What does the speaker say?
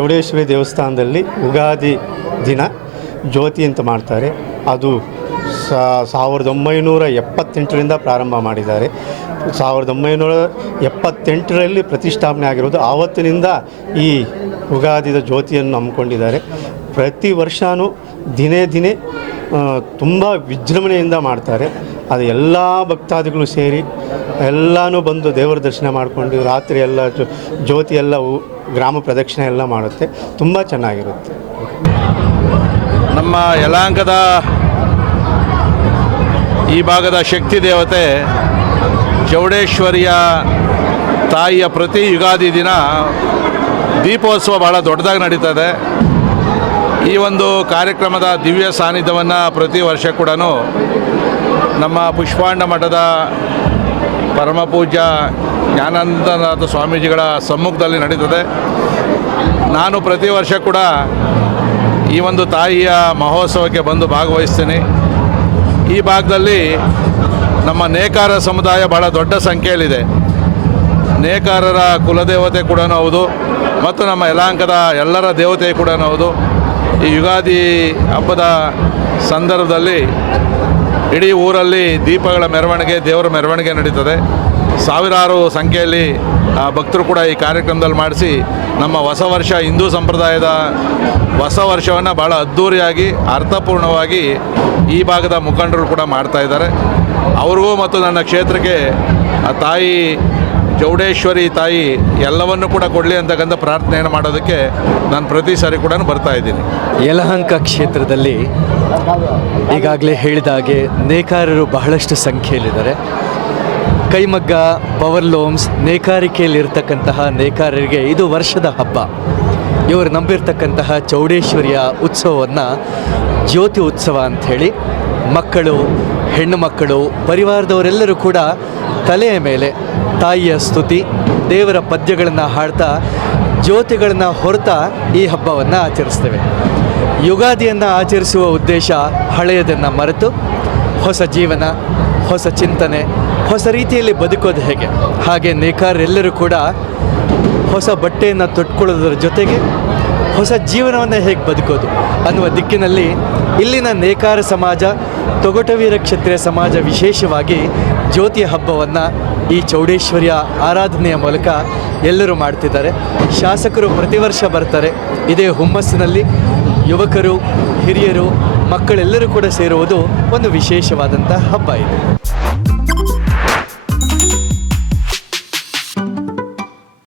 ಚೌಡೇಶ್ವರಿ ದೇವಸ್ಥಾನದಲ್ಲಿ ಯುಗಾದಿ ದಿನ ಜ್ಯೋತಿ ಅಂತ ಮಾಡ್ತಾರೆ. ಅದು 1978ರಿಂದ ಪ್ರಾರಂಭ ಮಾಡಿದ್ದಾರೆ. 1978ರಲ್ಲಿ ಪ್ರತಿಷ್ಠಾಪನೆ ಆಗಿರೋದು. ಆವತ್ತಿನಿಂದ ಈ ಯುಗಾದಿದ ಜ್ಯೋತಿಯನ್ನು ನಂಬಿಕೊಂಡಿದ್ದಾರೆ. ಪ್ರತಿ ವರ್ಷವೂ ದಿನೇ ದಿನೇ ತುಂಬ ವಿಜೃಂಭಣೆಯಿಂದ ಮಾಡ್ತಾರೆ. ಅದು ಎಲ್ಲ ಭಕ್ತಾದಿಗಳು ಸೇರಿ ಎಲ್ಲನೂ ಬಂದು ದೇವರ ದರ್ಶನ ಮಾಡಿಕೊಂಡು ರಾತ್ರಿ ಎಲ್ಲ ಜ್ಯೋತಿ ಎಲ್ಲ ಗ್ರಾಮ ಪ್ರದಕ್ಷಿಣೆ ಎಲ್ಲ ಮಾಡುತ್ತೆ. ತುಂಬ ಚೆನ್ನಾಗಿರುತ್ತೆ. ನಮ್ಮ ಯಲಹಂಕದ ಈ ಭಾಗದ ಶಕ್ತಿ ದೇವತೆ ಚೌಡೇಶ್ವರಿಯ ತಾಯಿಯ ಪ್ರತಿ ಯುಗಾದಿ ದಿನ ದೀಪೋತ್ಸವ ಭಾಳ ದೊಡ್ಡದಾಗಿ ನಡೀತದೆ. ಈ ಒಂದು ಕಾರ್ಯಕ್ರಮದ ದಿವ್ಯ ಸಾನ್ನಿಧ್ಯವನ್ನು ಪ್ರತಿ ವರ್ಷ ಕೂಡ ನಮ್ಮ ಪುಷ್ಪಾಂಡ ಮಠದ ಪರಮಪೂಜ್ಯ ಜ್ಞಾನಾನಂದನಾಥ ಸ್ವಾಮೀಜಿಗಳ ಸಮ್ಮುಖದಲ್ಲಿ ನಡೀತದೆ. ನಾನು ಪ್ರತಿ ವರ್ಷ ಕೂಡ ಈ ಒಂದು ತಾಯಿಯ ಮಹೋತ್ಸವಕ್ಕೆ ಬಂದು ಭಾಗವಹಿಸ್ತೀನಿ. ಈ ಭಾಗದಲ್ಲಿ ನಮ್ಮ ನೇಕಾರ ಸಮುದಾಯ ಭಾಳ ದೊಡ್ಡ ಸಂಖ್ಯೆಯಲ್ಲಿದೆ. ನೇಕಾರರ ಕುಲದೇವತೆ ಕೂಡ ಹೌದು ಮತ್ತು ನಮ್ಮ ಯಲಹಂಕದ ಎಲ್ಲರ ದೇವತೆ ಕೂಡ ಹೌದು. ಈ ಯುಗಾದಿ ಹಬ್ಬದ ಸಂದರ್ಭದಲ್ಲಿ ಇಡೀ ಊರಲ್ಲಿ ದೀಪಗಳ ಮೆರವಣಿಗೆ, ದೇವರ ಮೆರವಣಿಗೆ ನಡೀತದೆ. ಸಾವಿರಾರು ಸಂಖ್ಯೆಯಲ್ಲಿ ಭಕ್ತರು ಕೂಡ ಈ ಕಾರ್ಯಕ್ರಮದಲ್ಲಿ ಮಾಡಿಸಿ ನಮ್ಮ ಹೊಸ ವರ್ಷ, ಹಿಂದೂ ಸಂಪ್ರದಾಯದ ಹೊಸ ವರ್ಷವನ್ನು ಭಾಳ ಅದ್ಧೂರಿಯಾಗಿ ಅರ್ಥಪೂರ್ಣವಾಗಿ ಈ ಭಾಗದ ಮುಖಂಡರು ಕೂಡ ಮಾಡ್ತಾಯಿದ್ದಾರೆ. ಅವ್ರಿಗೂ ಮತ್ತು ನನ್ನ ಕ್ಷೇತ್ರಕ್ಕೆ ಆ ತಾಯಿ ಚೌಡೇಶ್ವರಿ ತಾಯಿ ಎಲ್ಲವನ್ನೂ ಕೂಡ ಕೊಡಲಿ ಅಂತಕ್ಕಂಥ ಪ್ರಾರ್ಥನೆಯನ್ನು ಮಾಡೋದಕ್ಕೆ ನಾನು ಪ್ರತಿ ಸಾರಿ ಕೂಡ ಬರ್ತಾ ಇದ್ದೀನಿ. ಯಲಹಂಕ ಕ್ಷೇತ್ರದಲ್ಲಿ ಈಗಾಗಲೇ ಹೇಳಿದ ಹಾಗೆ ನೇಕಾರರು ಬಹಳಷ್ಟು ಸಂಖ್ಯೆಯಲ್ಲಿದ್ದಾರೆ. ಕೈಮಗ್ಗ, ಪವರ್ ಲೂಮ್ಸ್, ನೇಕಾರಿಕೆಯಲ್ಲಿರ್ತಕ್ಕಂತಹ ನೇಕಾರರಿಗೆ ಇದು ವರ್ಷದ ಹಬ್ಬ. ಇವರು ನಂಬಿರ್ತಕ್ಕಂತಹ ಚೌಡೇಶ್ವರಿಯ ಉತ್ಸವವನ್ನು ಜ್ಯೋತಿ ಉತ್ಸವ ಅಂಥೇಳಿ ಮಕ್ಕಳು, ಹೆಣ್ಣು ಮಕ್ಕಳು, ಪರಿವಾರದವರೆಲ್ಲರೂ ಕೂಡ ತಲೆಯ ಮೇಲೆ ತಾಯಿಯ ಸ್ತುತಿ, ದೇವರ ಪದ್ಯಗಳನ್ನು ಹಾಡ್ತಾ ಜ್ಯೋತಿಗಳನ್ನು ಹೊರತಾ ಈ ಹಬ್ಬವನ್ನು ಆಚರಿಸ್ತೇವೆ. ಯುಗಾದಿಯನ್ನು ಆಚರಿಸುವ ಉದ್ದೇಶ ಹಳೆಯದನ್ನು ಮರೆತು ಹೊಸ ಜೀವನ, ಹೊಸ ಚಿಂತನೆ, ಹೊಸ ರೀತಿಯಲ್ಲಿ ಬದುಕೋದು ಹೇಗೆ, ಹಾಗೆ ನೇಕಾರರೆಲ್ಲರೂ ಕೂಡ ಹೊಸ ಬಟ್ಟೆಯನ್ನು ತೊಟ್ಕೊಳ್ಳೋದ್ರ ಜೊತೆಗೆ ಹೊಸ ಜೀವನವನ್ನು ಹೇಗೆ ಬದುಕೋದು ಅನ್ನುವ ದಿಕ್ಕಿನಲ್ಲಿ ಇಲ್ಲಿನ ನೇಕಾರ ಸಮಾಜ, ತೊಗಟವೀರ ಕ್ಷತ್ರಿಯ ಸಮಾಜ ವಿಶೇಷವಾಗಿ ಜ್ಯೋತಿಯ ಹಬ್ಬವನ್ನು ಈ ಚೌಡೇಶ್ವರಿಯ ಆರಾಧನೆಯ ಮೂಲಕ ಎಲ್ಲರೂ ಮಾಡ್ತಿದ್ದಾರೆ. ಶಾಸಕರು ಪ್ರತಿ ವರ್ಷ ಬರ್ತಾರೆ. ಇದೇ ಹುಮ್ಮಸ್ಸಿನಲ್ಲಿ ಯುವಕರು, ಹಿರಿಯರು, ಮಕ್ಕಳೆಲ್ಲರೂ ಕೂಡ ಸೇರುವುದು ಒಂದು ವಿಶೇಷವಾದಂಥ ಹಬ್ಬ ಇದು.